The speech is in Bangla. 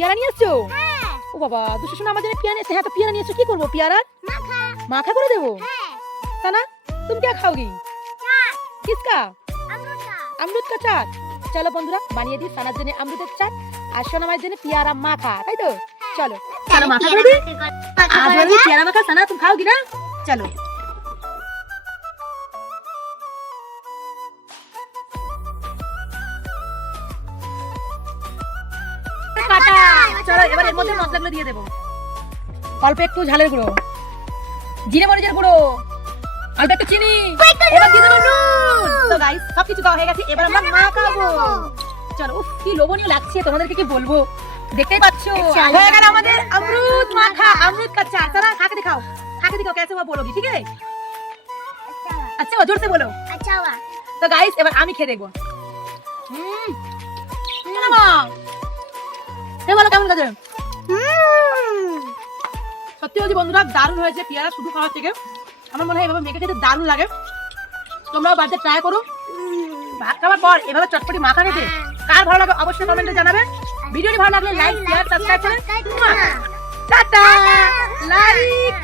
পেয়ারা নিয়ে এসছো? হ্যাঁ। ও বাবা, দুষ্টু শোনা আমার জন্য পেয়ারা নিয়ে এসছে। হ্যাঁ, তো পেয়ারা নিয়ে এসছো, কি করবো পেয়ারার? माखा। माखा করে দেবো? है। सना, तुम क्या खाओगी? चाट। किसका? अमरूद का। अमरूद का चाट। চলো বন্ধুরা, বানিয়ে দিই সানার জন্য অমরুদের চাট আর সোনামার জন্য পেয়ারা মাখা, তাই তো? চলো চলো মাখা করে দিই। আজ বানাবো পেয়ারা মাখা। সানা, তুমি খাওगी না? চলো। কাটা। চলো এবার এর মধ্যে মশলাগুলো দিয়ে দেবো। অল্প একটু ঝালের গুঁড়ো, জিরে মরিচের গুঁড়ো, অল্প একটু চিনি, এবার দিয়ে দেবো নুন। তো গাইস, সবকিছু দেওয়া হয়ে গেছে, এবার আমরা মাখাবো। চলো, উফ কি লোভনীয় লাগছে, তোমাদেরকে কি বলবো, দেখতেই পাচ্ছো। হয়ে গেল আমাদের अमरूद মাখা, अमरूद का चाट। सारा खा के दिखाओ, खा के दिखाओ कैसे हुआ, बोलोगी ठीक है? अच्छा हुआ, जोर से बोलो। अच्छा हुआ। তো গাইস, এবার আমি খেয়ে দেখবো। না মা, এ বলো কেমন লাগছে? সত্যি বলছি বন্ধুরা, দারুণ হয়েছে পেয়ারা শুধু খাওয়ার থেকে। আমার মনে হয় এভাবে মেখে খেতে দারুণ লাগে। তোমরাও বাড়িতে ট্রাই করো। ভাত খাওয়ার পর এভাবে চটপটি মাখা খেতে কার ভালো লাগে অবশ্যই কমেন্টে জানাবেন। ভিডিওটি ভালো লাগলে লাইক, শেয়ার, সাবস্ক্রাইব করুন। Tata, like.